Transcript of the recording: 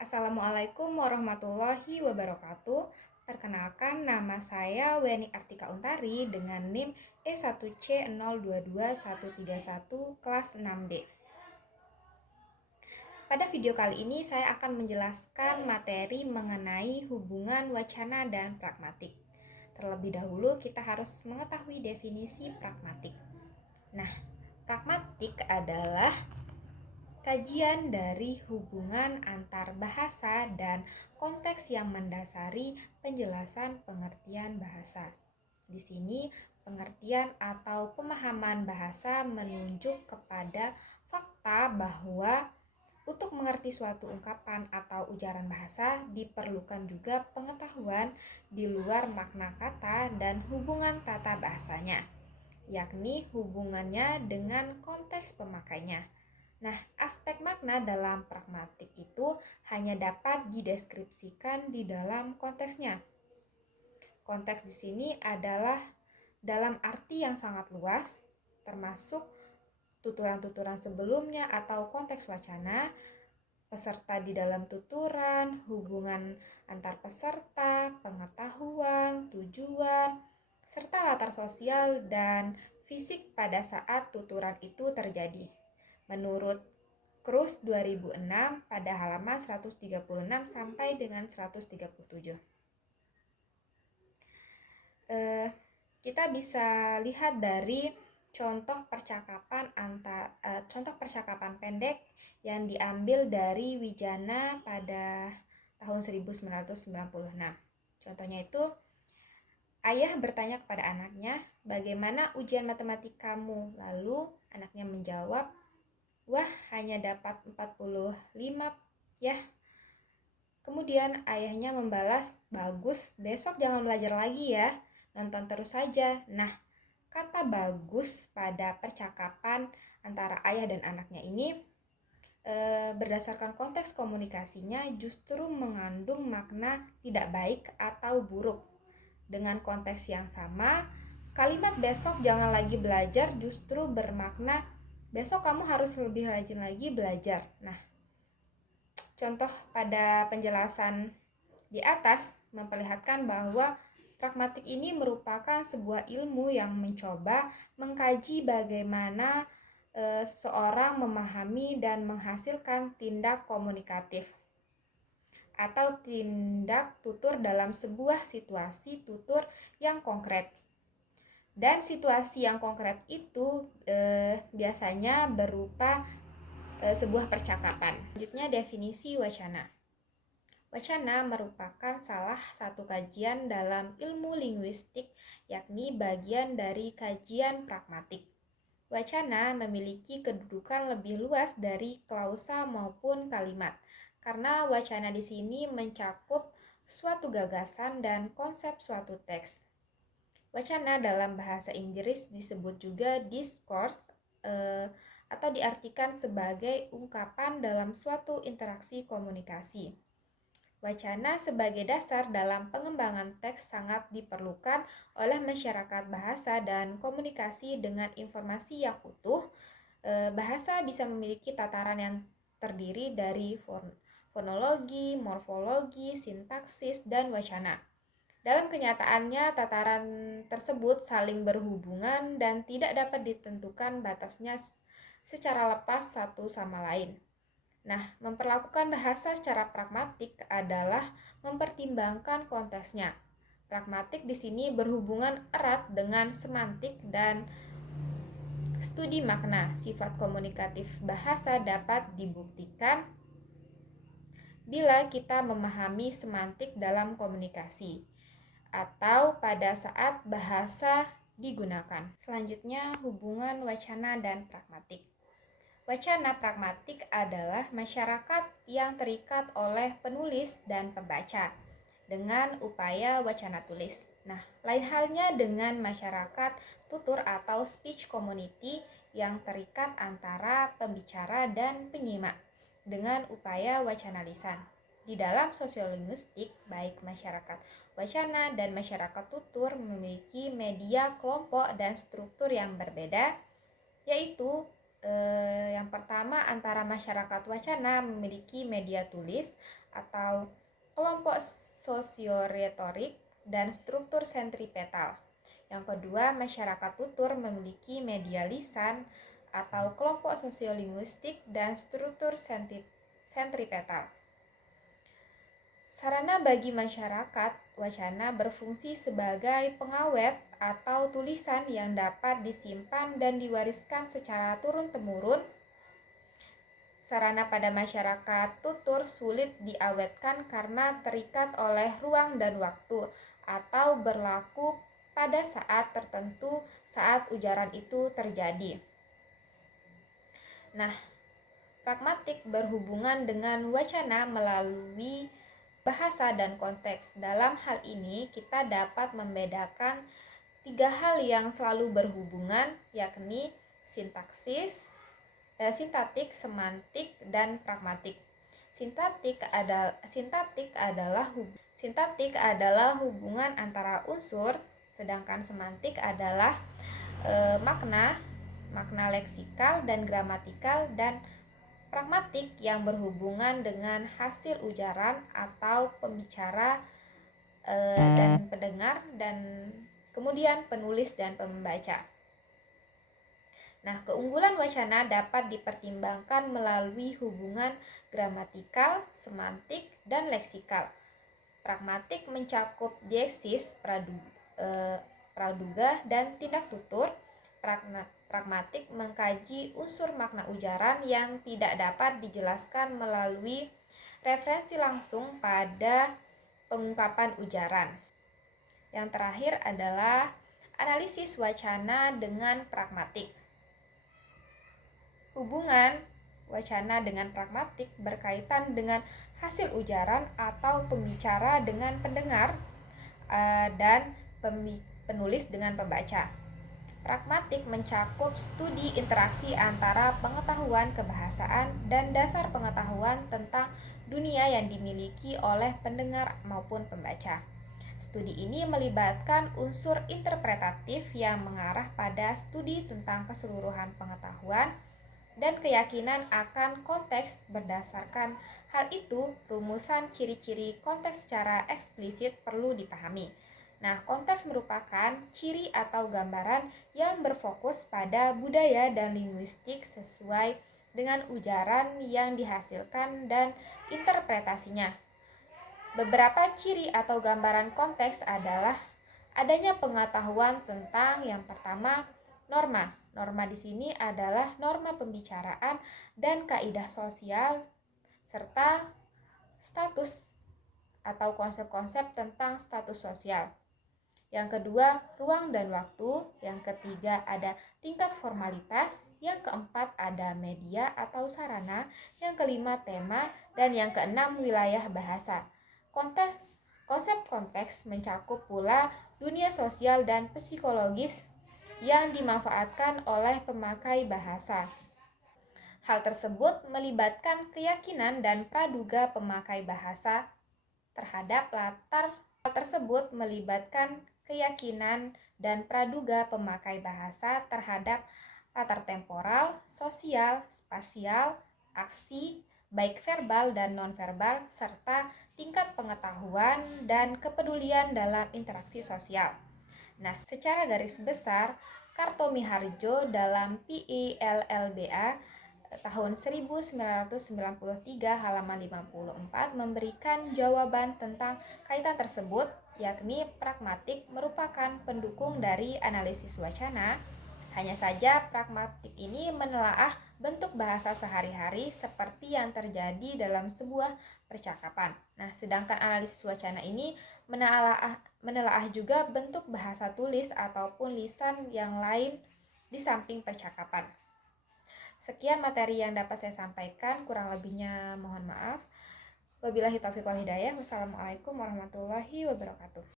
Assalamualaikum warahmatullahi wabarakatuh. Perkenalkan, nama saya Weni Artika Untari dengan NIM E1C022131 kelas 6D. Pada video kali ini saya akan menjelaskan materi mengenai hubungan wacana dan pragmatik. Terlebih dahulu kita harus mengetahui definisi pragmatik. Nah, pragmatik adalah kajian dari hubungan antar bahasa dan konteks yang mendasari penjelasan pengertian bahasa. Di sini, pengertian atau pemahaman bahasa menunjuk kepada fakta bahwa untuk mengerti suatu ungkapan atau ujaran bahasa diperlukan juga pengetahuan di luar makna kata dan hubungan tata bahasanya, yakni hubungannya dengan konteks pemakainya. Nah, aspek makna dalam pragmatik itu hanya dapat dideskripsikan di dalam konteksnya. Konteks di sini adalah dalam arti yang sangat luas, termasuk tuturan-tuturan sebelumnya atau konteks wacana, peserta di dalam tuturan, hubungan antar peserta, pengetahuan, tujuan, serta latar sosial dan fisik pada saat tuturan itu terjadi. Menurut Cruz 2006 pada halaman 136 sampai dengan 137. Kita bisa lihat dari contoh percakapan pendek yang diambil dari Wijana pada tahun 1996. Contohnya itu, ayah bertanya kepada anaknya, "Bagaimana ujian matematikamu?" Lalu anaknya menjawab, "Wah, hanya dapat 45 ya." Kemudian ayahnya membalas, "Bagus, besok jangan belajar lagi ya, nonton terus saja." Nah, kata bagus pada percakapan antara ayah dan anaknya ini berdasarkan konteks komunikasinya justru mengandung makna tidak baik atau buruk. Dengan konteks yang sama, kalimat besok jangan lagi belajar justru bermakna besok kamu harus lebih rajin lagi belajar. Nah, contoh pada penjelasan di atas memperlihatkan bahwa pragmatik ini merupakan sebuah ilmu yang mencoba mengkaji bagaimana seseorang memahami dan menghasilkan tindak komunikatif atau tindak tutur dalam sebuah situasi tutur yang konkret. Dan situasi yang konkret itu biasanya berupa sebuah percakapan. Selanjutnya, definisi wacana. Wacana merupakan salah satu kajian dalam ilmu linguistik, yakni bagian dari kajian pragmatik. Wacana memiliki kedudukan lebih luas dari klausa maupun kalimat, karena wacana di sini mencakup suatu gagasan dan konsep suatu teks. Wacana dalam bahasa Inggris disebut juga discourse atau diartikan sebagai ungkapan dalam suatu interaksi komunikasi. Wacana sebagai dasar dalam pengembangan teks sangat diperlukan oleh masyarakat bahasa dan komunikasi dengan informasi yang utuh. Bahasa bisa memiliki tataran yang terdiri dari fonologi, morfologi, sintaksis, dan wacana. Dalam kenyataannya, tataran tersebut saling berhubungan dan tidak dapat ditentukan batasnya secara lepas satu sama lain. Nah, memperlakukan bahasa secara pragmatik adalah mempertimbangkan konteksnya. Pragmatik di sini berhubungan erat dengan semantik dan studi makna. Sifat komunikatif bahasa dapat dibuktikan bila kita memahami semantik dalam komunikasi atau pada saat bahasa digunakan. Selanjutnya, hubungan wacana dan pragmatik. Wacana pragmatik adalah masyarakat yang terikat oleh penulis dan pembaca dengan upaya wacana tulis. Nah, lain halnya dengan masyarakat tutur atau speech community yang terikat antara pembicara dan penyimak dengan upaya wacana lisan. Di dalam sosiolinguistik, baik masyarakat wacana dan masyarakat tutur memiliki media, kelompok, dan struktur yang berbeda, yaitu yang pertama, antara masyarakat wacana memiliki media tulis atau kelompok sosioretorik dan struktur sentripetal. Yang kedua, masyarakat tutur memiliki media lisan atau kelompok sosiolinguistik dan struktur sentripetal. Sarana bagi masyarakat, wacana berfungsi sebagai pengawet atau tulisan yang dapat disimpan dan diwariskan secara turun-temurun. Sarana pada masyarakat tutur sulit diawetkan karena terikat oleh ruang dan waktu atau berlaku pada saat tertentu saat ujaran itu terjadi. Nah, pragmatik berhubungan dengan wacana melalui bahasa dan konteks. Dalam hal ini kita dapat membedakan 3 hal yang selalu berhubungan, yakni sintaksis, sintaktik, semantik, dan pragmatik. Sintaktik adalah hubungan antara unsur, sedangkan semantik adalah makna leksikal dan gramatikal, dan pragmatik yang berhubungan dengan hasil ujaran atau pembicara dan pendengar, dan kemudian penulis dan pembaca. Nah, keunggulan wacana dapat dipertimbangkan melalui hubungan gramatikal, semantik, dan leksikal. Pragmatik mencakup deiksis, praduga, dan tindak tutur. Pragmatik mengkaji unsur makna ujaran yang tidak dapat dijelaskan melalui referensi langsung pada pengungkapan ujaran. Yang terakhir adalah analisis wacana dengan pragmatik. Hubungan wacana dengan pragmatik berkaitan dengan hasil ujaran atau pembicara dengan pendengar dan penulis dengan pembaca. Pragmatik mencakup studi interaksi antara pengetahuan kebahasaan dan dasar pengetahuan tentang dunia yang dimiliki oleh pendengar maupun pembaca. Studi ini melibatkan unsur interpretatif yang mengarah pada studi tentang keseluruhan pengetahuan dan keyakinan akan konteks. Berdasarkan hal itu, rumusan ciri-ciri konteks secara eksplisit perlu dipahami. Nah, konteks merupakan ciri atau gambaran yang berfokus pada budaya dan linguistik sesuai dengan ujaran yang dihasilkan dan interpretasinya. Beberapa ciri atau gambaran konteks adalah adanya pengetahuan tentang, yang pertama, norma. Norma di sini adalah norma pembicaraan dan kaidah sosial serta status atau konsep-konsep tentang status sosial. Yang kedua, ruang dan waktu. Yang ketiga, ada tingkat formalitas. Yang keempat, ada media atau sarana. Yang kelima, tema. Dan yang keenam, wilayah bahasa. Konsep konteks mencakup pula dunia sosial dan psikologis yang dimanfaatkan oleh pemakai bahasa. Hal tersebut melibatkan keyakinan dan praduga pemakai bahasa terhadap latar temporal, sosial, spasial, aksi, baik verbal dan nonverbal, serta tingkat pengetahuan dan kepedulian dalam interaksi sosial. Nah, secara garis besar, Kartomiharjo dalam PILLBA tahun 1993 halaman 54 memberikan jawaban tentang kaitan tersebut, yakni pragmatik merupakan pendukung dari analisis wacana. Hanya saja pragmatik ini menelaah bentuk bahasa sehari-hari seperti yang terjadi dalam sebuah percakapan. Nah, sedangkan analisis wacana ini menelaah juga bentuk bahasa tulis ataupun lisan yang lain di samping percakapan. Sekian materi yang dapat saya sampaikan, kurang lebihnya mohon maaf. Wabillahi taufiq wal hidayah. Wassalamualaikum warahmatullahi wabarakatuh.